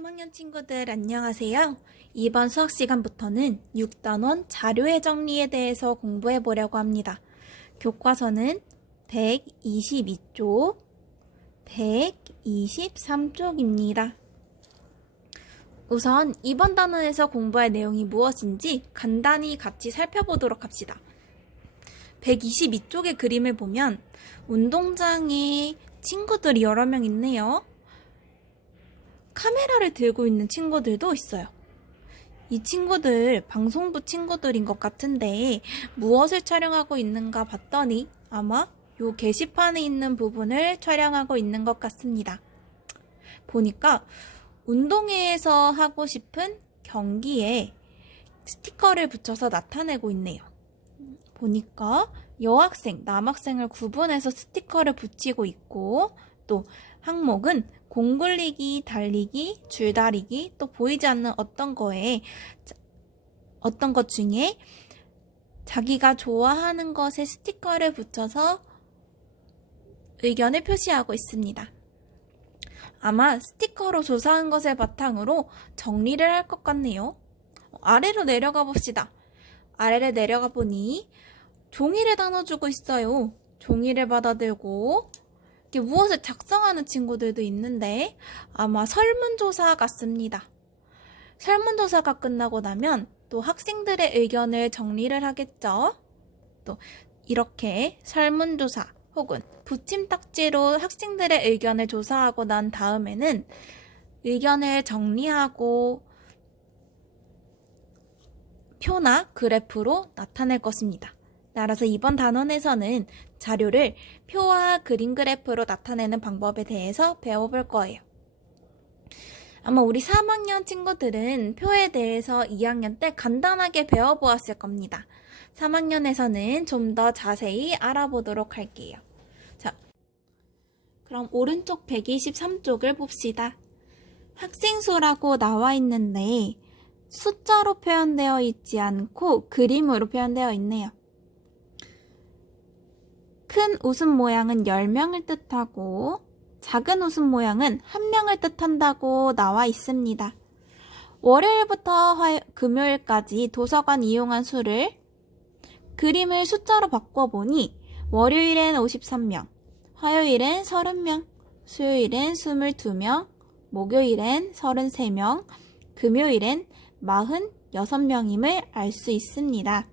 3학년 친구들 안녕하세요. 이번 수학 시간부터는 6단원 자료의 정리에 대해서 공부해 보려고 합니다. 교과서는 122쪽, 123쪽입니다. 우선 이번 단원에서 공부할 내용이 무엇인지 간단히 같이 살펴보도록 합시다. 122쪽의 그림을 보면 운동장에 친구들이 여러 명 있네요. 카메라를 들고 있는 친구들도 있어요. 이 친구들 방송부 친구들인 것 같은데 무엇을 촬영하고 있는가 봤더니 아마 요 게시판에 있는 부분을 촬영하고 있는 것 같습니다. 보니까 운동회에서 하고 싶은 경기에 스티커를 붙여서 나타내고 있네요. 보니까 여학생, 남학생을 구분해서 스티커를 붙이고 있고 또 항목은 공 굴리기, 달리기, 줄다리기, 또 보이지 않는 어떤 것 중에 자기가 좋아하는 것에 스티커를 붙여서 의견을 표시하고 있습니다. 아마 스티커로 조사한 것을 바탕으로 정리를 할 것 같네요. 아래로 내려가 봅시다. 아래를 내려가 보니 종이를 나눠주고 있어요. 종이를 받아들고 무엇을 작성하는 친구들도 있는데 아마 설문조사 같습니다. 설문조사가 끝나고 나면 또 학생들의 의견을 정리를 하겠죠. 또 이렇게 설문조사 혹은 붙임딱지로 학생들의 의견을 조사하고 난 다음에는 의견을 정리하고 표나 그래프로 나타낼 것입니다. 따라서 이번 단원에서는 자료를 표와 그림 그래프로 나타내는 방법에 대해서 배워볼 거예요. 아마 우리 3학년 친구들은 표에 대해서 2학년 때 간단하게 배워보았을 겁니다. 3학년에서는 좀 더 자세히 알아보도록 할게요. 자, 그럼 오른쪽 123쪽을 봅시다. 학생 수라고 나와 있는데 숫자로 표현되어 있지 않고 그림으로 표현되어 있네요. 큰 웃음 모양은 10명을 뜻하고 작은 웃음 모양은 1명을 뜻한다고 나와 있습니다. 월요일부터 금요일까지 도서관 이용한 수를 그림을 숫자로 바꿔보니 월요일엔 53명, 화요일엔 30명, 수요일엔 22명, 목요일엔 33명, 금요일엔 46명임을 알 수 있습니다.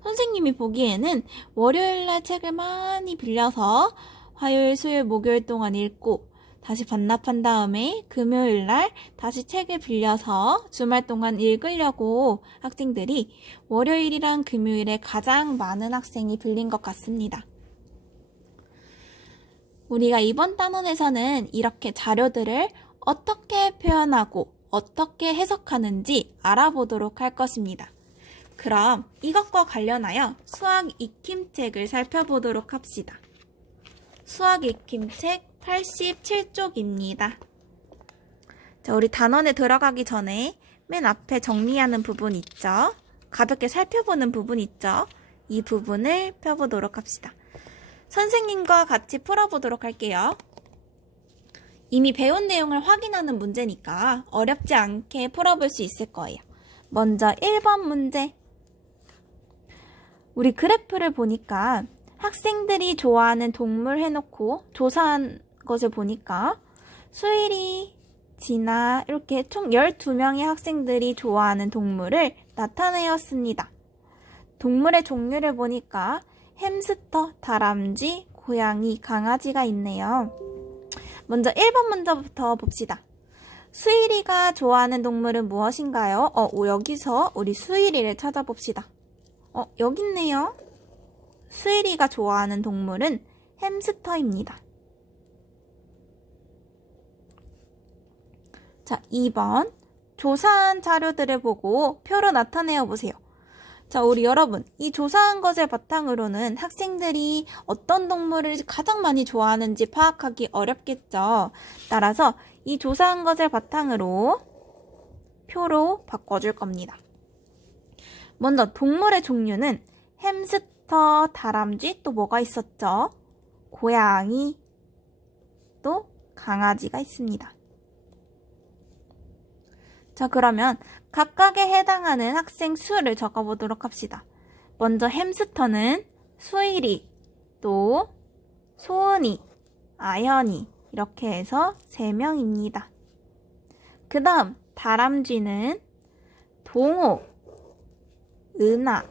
선생님이 보기에는 월요일날 책을 많이 빌려서 화요일, 수요일, 목요일 동안 읽고 다시 반납한 다음에 금요일날 다시 책을 빌려서 주말 동안 읽으려고 학생들이 월요일이랑 금요일에 가장 많은 학생이 빌린 것 같습니다. 우리가 이번 단원에서는 이렇게 자료들을 어떻게 표현하고 어떻게 해석하는지 알아보도록 할 것입니다. 그럼 이것과 관련하여 수학 익힘책을 살펴보도록 합시다. 수학 익힘책 87쪽입니다. 자, 우리 단원에 들어가기 전에 맨 앞에 정리하는 부분 있죠? 가볍게 살펴보는 부분 있죠? 이 부분을 펴보도록 합시다. 선생님과 같이 풀어보도록 할게요. 이미 배운 내용을 확인하는 문제니까 어렵지 않게 풀어볼 수 있을 거예요. 먼저 1번 문제. 우리 그래프를 보니까 학생들이 좋아하는 동물 해놓고 조사한 것을 보니까 수일이, 진아 이렇게 총 12명의 학생들이 좋아하는 동물을 나타내었습니다. 동물의 종류를 보니까 햄스터, 다람쥐, 고양이, 강아지가 있네요. 먼저 1번 문제부터 봅시다. 수일이가 좋아하는 동물은 무엇인가요? 여기서 우리 수일이를 찾아봅시다. 여기 있네요. 수일이가 좋아하는 동물은 햄스터입니다. 자, 2번. 조사한 자료들을 보고 표로 나타내어 보세요. 자, 우리 여러분, 이 조사한 것을 바탕으로는 학생들이 어떤 동물을 가장 많이 좋아하는지 파악하기 어렵겠죠. 따라서 이 조사한 것을 바탕으로 표로 바꿔줄 겁니다. 먼저 동물의 종류는 햄스터, 다람쥐, 또 뭐가 있었죠? 고양이, 또 강아지가 있습니다. 자, 그러면 각각에 해당하는 학생 수를 적어보도록 합시다. 먼저 햄스터는 수일이, 또 소은이, 아현이 이렇게 해서 3명입니다. 그 다음 다람쥐는 동호, 은하,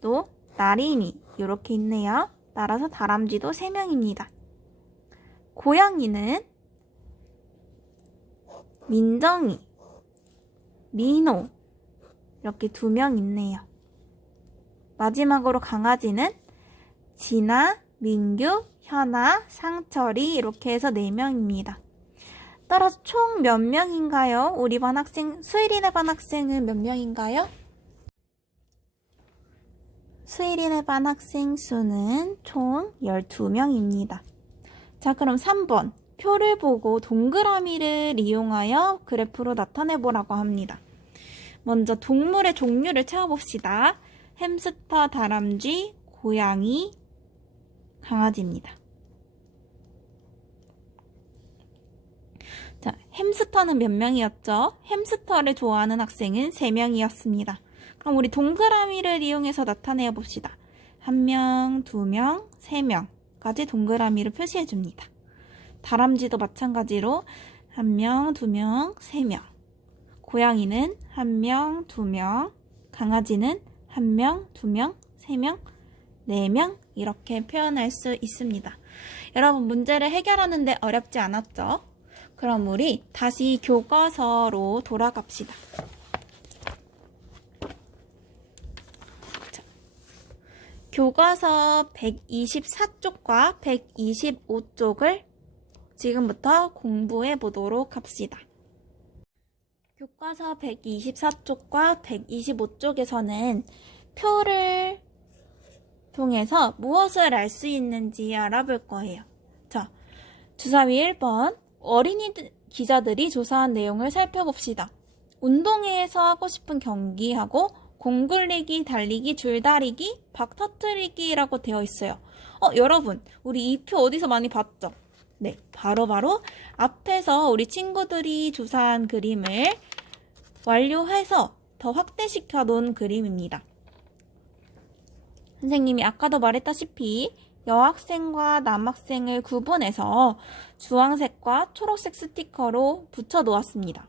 또 나린이 이렇게 있네요. 따라서 다람쥐도 3명입니다. 고양이는 민정이, 민호 이렇게 2명 있네요. 마지막으로 강아지는 진아, 민규, 현아, 상철이 이렇게 해서 4명입니다. 따라서 총 몇 명인가요? 우리 반 학생, 수일이네 반 학생은 몇 명인가요? 수일이네 반 학생 수는 총 12명입니다. 자, 그럼 3번. 표를 보고 동그라미를 이용하여 그래프로 나타내 보라고 합니다. 먼저 동물의 종류를 채워봅시다. 햄스터, 다람쥐, 고양이, 강아지입니다. 자, 햄스터는 몇 명이었죠? 햄스터를 좋아하는 학생은 3명이었습니다. 그럼 우리 동그라미를 이용해서 나타내 봅시다. 1명, 2명, 3명까지 동그라미를 표시해 줍니다. 다람쥐도 마찬가지로 1명, 2명, 3명. 고양이는 1명, 2명, 강아지는 1명, 2명, 3명, 4명 이렇게 표현할 수 있습니다. 여러분 문제를 해결하는데 어렵지 않았죠? 그럼 우리 다시 교과서로 돌아갑시다. 자, 교과서 124쪽과 125쪽을 지금부터 공부해 보도록 합시다. 교과서 124쪽과 125쪽에서는 표를 통해서 무엇을 알 수 있는지 알아볼 거예요. 자, 주사위 1번 어린이 기자들이 조사한 내용을 살펴봅시다. 운동회에서 하고 싶은 경기하고 공 굴리기, 달리기, 줄다리기, 박 터트리기라고 되어 있어요. 여러분 우리 이 표 어디서 많이 봤죠? 네, 바로 앞에서 우리 친구들이 조사한 그림을 완료해서 더 확대시켜 놓은 그림입니다. 선생님이 아까도 말했다시피 여학생과 남학생을 구분해서 주황색과 초록색 스티커로 붙여 놓았습니다.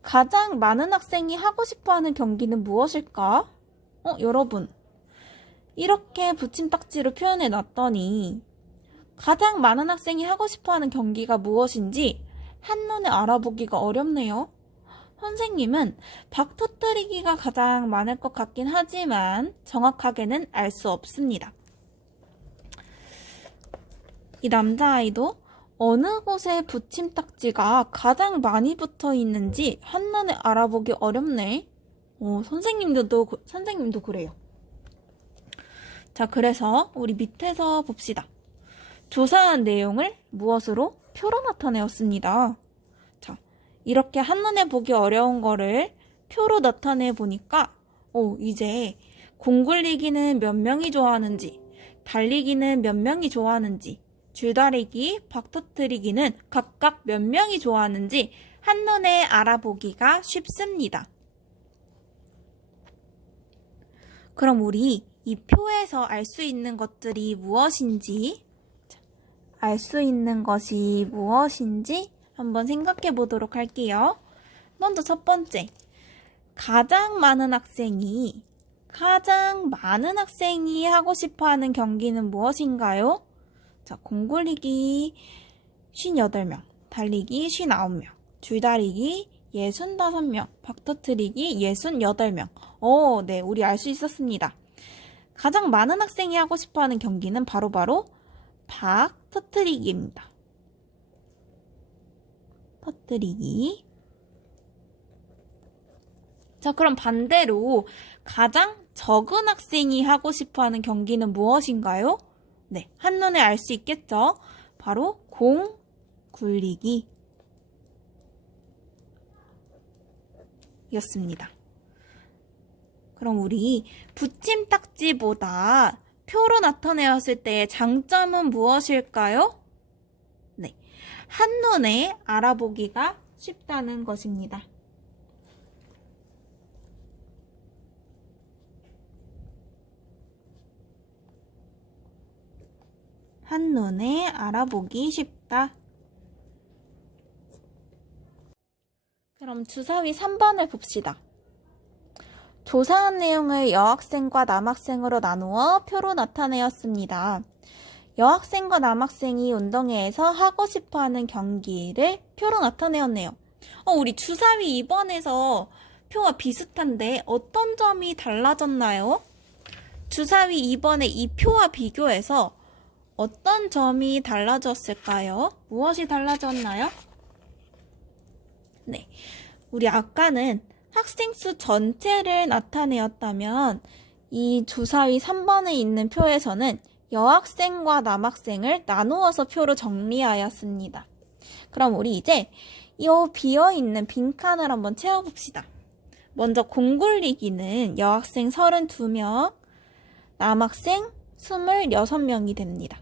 가장 많은 학생이 하고 싶어하는 경기는 무엇일까? 여러분 이렇게 붙임딱지로 표현해 놨더니 가장 많은 학생이 하고 싶어하는 경기가 무엇인지 한눈에 알아보기가 어렵네요. 선생님은 박 터뜨리기가 가장 많을 것 같긴 하지만 정확하게는 알 수 없습니다. 이 남자아이도 어느 곳에 붙임딱지가 가장 많이 붙어 있는지 한눈에 알아보기 어렵네. 선생님도 그래요. 자, 그래서 우리 밑에서 봅시다. 조사한 내용을 무엇으로? 표로 나타내었습니다. 자, 이렇게 한눈에 보기 어려운 거를 표로 나타내 보니까 이제 공 굴리기는 몇 명이 좋아하는지, 달리기는 몇 명이 좋아하는지, 줄다리기, 박 터뜨리기는 각각 몇 명이 좋아하는지 한눈에 알아보기가 쉽습니다. 그럼 우리 이 표에서 알 수 있는 것들이 무엇인지, 알 수 있는 것이 무엇인지 한번 생각해 보도록 할게요. 먼저 첫 번째, 가장 많은 학생이 하고 싶어하는 경기는 무엇인가요? 자, 공 굴리기 58명, 달리기 59명, 줄다리기 65명, 박 터뜨리기 68명. 네, 우리 알 수 있었습니다. 가장 많은 학생이 하고 싶어하는 경기는 바로 박 터뜨리기입니다. 터뜨리기. 자, 그럼 반대로 가장 적은 학생이 하고 싶어하는 경기는 무엇인가요? 네, 한눈에 알 수 있겠죠? 바로 공 굴리기 였습니다. 그럼 우리 붙임딱지보다 표로 나타내었을 때의 장점은 무엇일까요? 네, 한눈에 알아보기가 쉽다는 것입니다. 한눈에 알아보기 쉽다. 그럼 주사위 3번을 봅시다. 조사한 내용을 여학생과 남학생으로 나누어 표로 나타내었습니다. 여학생과 남학생이 운동회에서 하고 싶어하는 경기를 표로 나타내었네요. 우리 주사위 2번에서 표와 비슷한데 어떤 점이 달라졌나요? 주사위 2번의 이 표와 비교해서 어떤 점이 달라졌을까요? 무엇이 달라졌나요? 네, 우리 아까는 학생 수 전체를 나타내었다면 이 주사위 3번에 있는 표에서는 여학생과 남학생을 나누어서 표로 정리하였습니다. 그럼 우리 이제 이 비어있는 빈칸을 한번 채워봅시다. 먼저 공굴리기는 여학생 32명, 남학생 26명이 됩니다.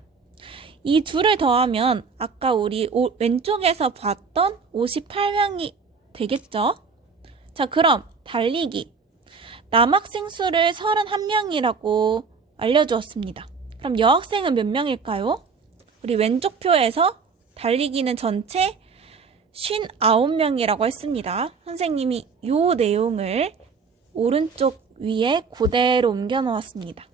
이 둘을 더하면 아까 우리 왼쪽에서 봤던 58명이 되겠죠? 자, 그럼 달리기. 남학생 수를 31명이라고 알려주었습니다. 그럼 여학생은 몇 명일까요? 우리 왼쪽 표에서 달리기는 전체 59명이라고 했습니다. 선생님이 이 내용을 오른쪽 위에 그대로 옮겨 놓았습니다.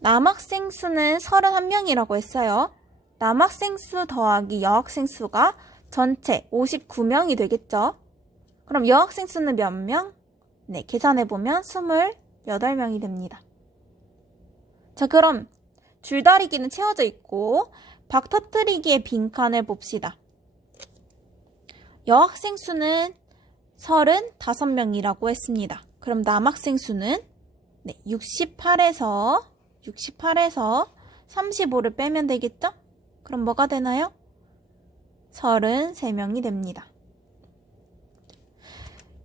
남학생 수는 31명이라고 했어요. 남학생 수 더하기 여학생 수가 전체 59명이 되겠죠? 그럼 여학생 수는 몇 명? 네, 계산해보면 28명이 됩니다. 자, 그럼 줄다리기는 채워져 있고 박 터뜨리기의 빈칸을 봅시다. 여학생 수는 35명이라고 했습니다. 그럼 남학생 수는 68에서 35를 빼면 되겠죠? 그럼 뭐가 되나요? 33명이 됩니다.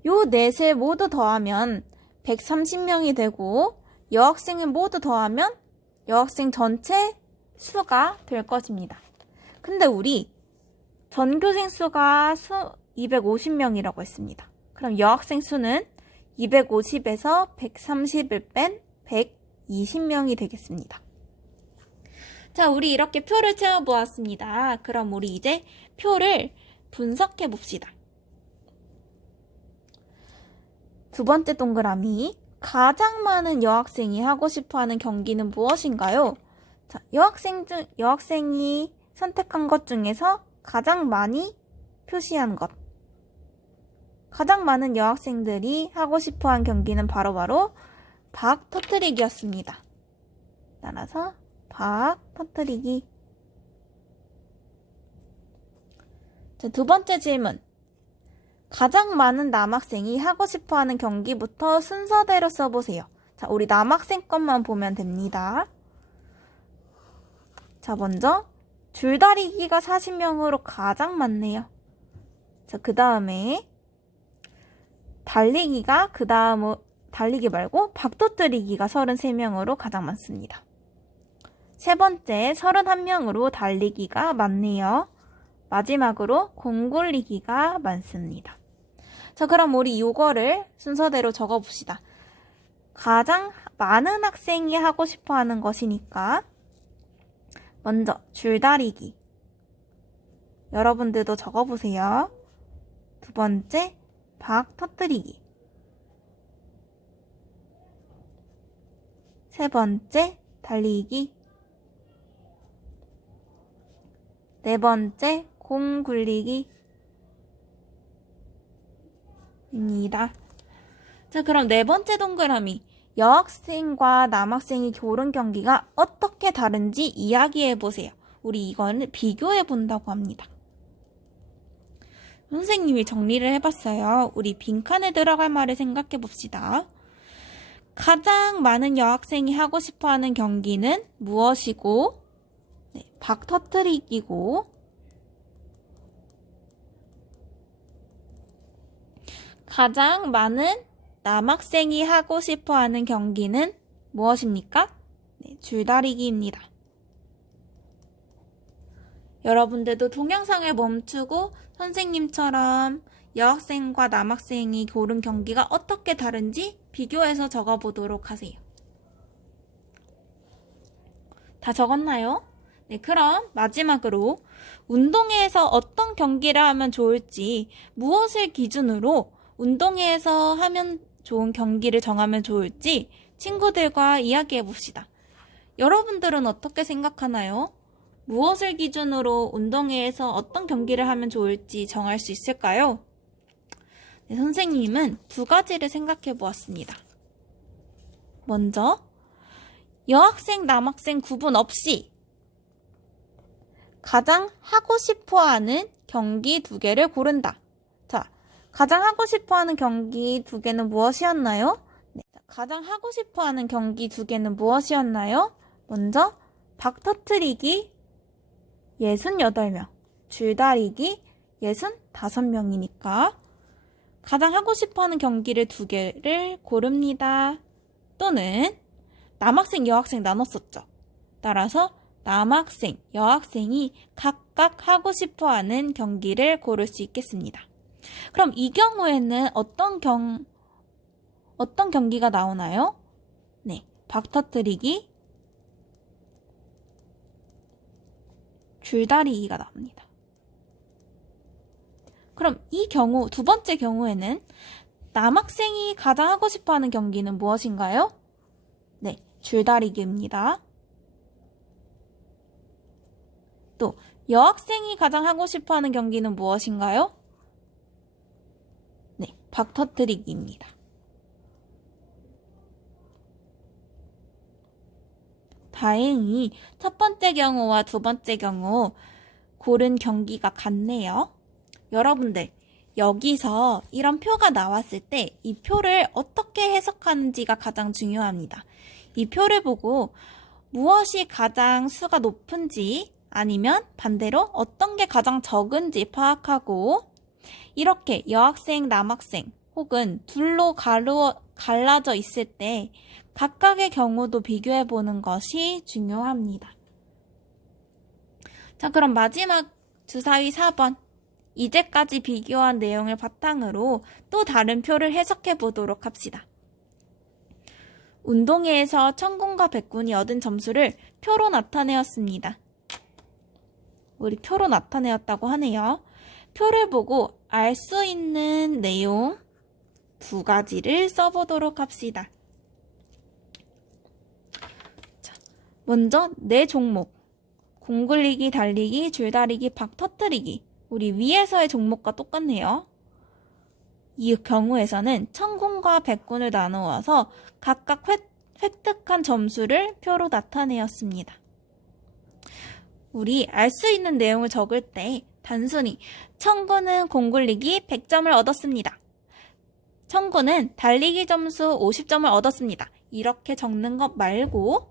요 넷을 모두 더하면 130명이 되고 여학생을 모두 더하면 여학생 전체 수가 될 것입니다. 근데 우리 전교생 수가 250명이라고 했습니다. 그럼 여학생 수는 250에서 130을 뺀 120명이 되겠습니다. 자, 우리 이렇게 표를 채워보았습니다. 그럼 우리 이제 표를 분석해 봅시다. 두 번째 동그라미, 가장 많은 여학생이 하고 싶어하는 경기는 무엇인가요? 자, 여학생이 선택한 것 중에서 가장 많이 표시한 것. 가장 많은 여학생들이 하고 싶어한 경기는 바로 박 터뜨리기였습니다. 따라서 박 터뜨리기. 자, 두 번째 질문. 가장 많은 남학생이 하고 싶어하는 경기부터 순서대로 써보세요. 자, 우리 남학생 것만 보면 됩니다. 자, 먼저 줄다리기가 40명으로 가장 많네요. 자, 그 다음에 달리기가 달리기 말고 박터뜨리기가 33명으로 가장 많습니다. 세 번째 31명으로 달리기가 많네요. 마지막으로 공굴리기가 많습니다. 자, 그럼 우리 이거를 순서대로 적어봅시다. 가장 많은 학생이 하고 싶어하는 것이니까 먼저 줄다리기. 여러분들도 적어보세요. 두 번째 박 터뜨리기. 세 번째 달리기. 네 번째 공 굴리기 입니다. 자, 그럼 네 번째 동그라미, 여학생과 남학생이 교른 경기가 어떻게 다른지 이야기해 보세요. 우리 이거는 비교해 본다고 합니다. 선생님이 정리를 해봤어요. 우리 빈칸에 들어갈 말을 생각해 봅시다. 가장 많은 여학생이 하고 싶어하는 경기는 무엇이고, 박 터뜨리기고, 가장 많은 남학생이 하고 싶어하는 경기는 무엇입니까? 줄다리기입니다. 여러분들도 동영상을 멈추고 선생님처럼 여학생과 남학생이 고른 경기가 어떻게 다른지 비교해서 적어보도록 하세요. 다 적었나요? 네, 그럼 마지막으로 운동회에서 어떤 경기를 하면 좋을지, 무엇을 기준으로 운동회에서 하면 좋은 경기를 정하면 좋을지 친구들과 이야기해 봅시다. 여러분들은 어떻게 생각하나요? 무엇을 기준으로 운동회에서 어떤 경기를 하면 좋을지 정할 수 있을까요? 네, 선생님은 두 가지를 생각해 보았습니다. 먼저, 여학생, 남학생 구분 없이 가장 하고 싶어 하는 경기 두 개를 고른다. 자, 가장 하고 싶어 하는 경기 두 개는 무엇이었나요? 네, 가장 하고 싶어 하는 경기 두 개는 무엇이었나요? 먼저, 박 터트리기 68명, 줄다리기 65명이니까 가장 하고 싶어 하는 경기를 두 개를 고릅니다. 또는 남학생, 여학생 나눴었죠. 따라서 남학생, 여학생이 각각 하고 싶어 하는 경기를 고를 수 있겠습니다. 그럼 이 경우에는 어떤 경기가 나오나요? 네, 박 터트리기, 줄다리기가 나옵니다. 그럼 이 경우, 두 번째 경우에는 남학생이 가장 하고 싶어 하는 경기는 무엇인가요? 네, 줄다리기입니다. 또 여학생이 가장 하고 싶어 하는 경기는 무엇인가요? 네, 박 터트리기입니다. 다행히 첫 번째 경우와 두 번째 경우 고른 경기가 같네요. 여러분들, 여기서 이런 표가 나왔을 때 이 표를 어떻게 해석하는지가 가장 중요합니다. 이 표를 보고 무엇이 가장 수가 높은지 아니면 반대로 어떤 게 가장 적은지 파악하고 이렇게 여학생, 남학생 혹은 둘로 갈라져 있을 때 각각의 경우도 비교해 보는 것이 중요합니다. 자, 그럼 마지막 주사위 4번. 이제까지 비교한 내용을 바탕으로 또 다른 표를 해석해 보도록 합시다. 운동회에서 천군과 백군이 얻은 점수를 표로 나타내었습니다. 우리 표로 나타내었다고 하네요. 표를 보고 알 수 있는 내용 두 가지를 써보도록 합시다. 자, 먼저 네 종목. 공굴리기, 달리기, 줄다리기, 박 터뜨리기. 우리 위에서의 종목과 똑같네요. 이 경우에서는 천군과 백군을 나누어서 각각 획득한 점수를 표로 나타내었습니다. 우리 알 수 있는 내용을 적을 때 단순히 천군은 공굴리기 100점을 얻었습니다. 천군은 달리기 점수 50점을 얻었습니다. 이렇게 적는 것 말고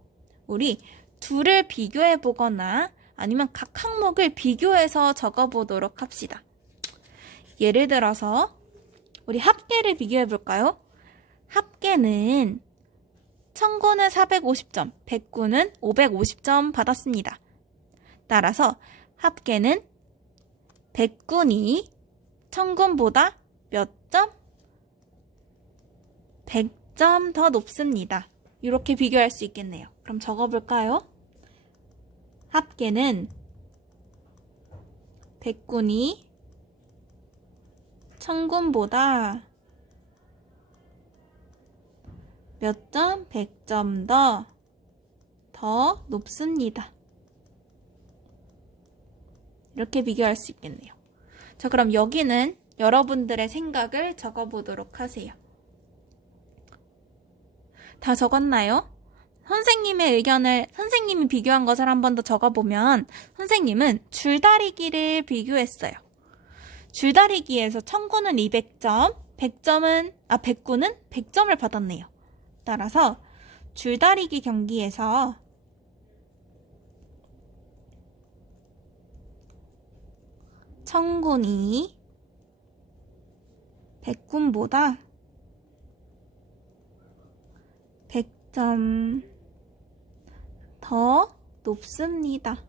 우리 둘을 비교해 보거나 아니면 각 항목을 비교해서 적어보도록 합시다. 예를 들어서 우리 합계를 비교해 볼까요? 합계는 천군은 450점, 백군은 550점 받았습니다. 따라서 합계는 백군이 천군보다 몇 점? 100점 더 높습니다. 이렇게 비교할 수 있겠네요. 그럼 적어볼까요? 합계는 백군이 천군보다 몇 점? 100점 더 높습니다. 이렇게 비교할 수 있겠네요. 자, 그럼 여기는 여러분들의 생각을 적어보도록 하세요. 다 적었나요? 선생님의 의견을, 선생님이 비교한 것을 한 번 더 적어보면 선생님은 줄다리기를 비교했어요. 줄다리기에서 천군은 200점, 백군은 100점을 받았네요. 따라서 줄다리기 경기에서 천군이 백군보다 100점 더 높습니다.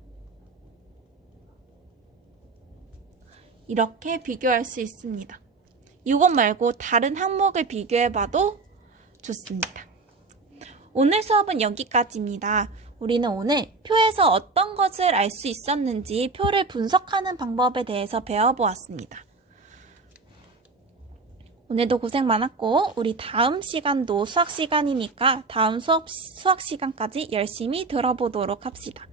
이렇게 비교할 수 있습니다. 이것 말고 다른 항목을 비교해봐도 좋습니다. 오늘 수업은 여기까지입니다. 우리는 오늘 표에서 어떤 것을 알 수 있었는지 표를 분석하는 방법에 대해서 배워보았습니다. 오늘도 고생 많았고 우리 다음 시간도 수학 시간이니까 다음 수학 시간까지 열심히 들어보도록 합시다.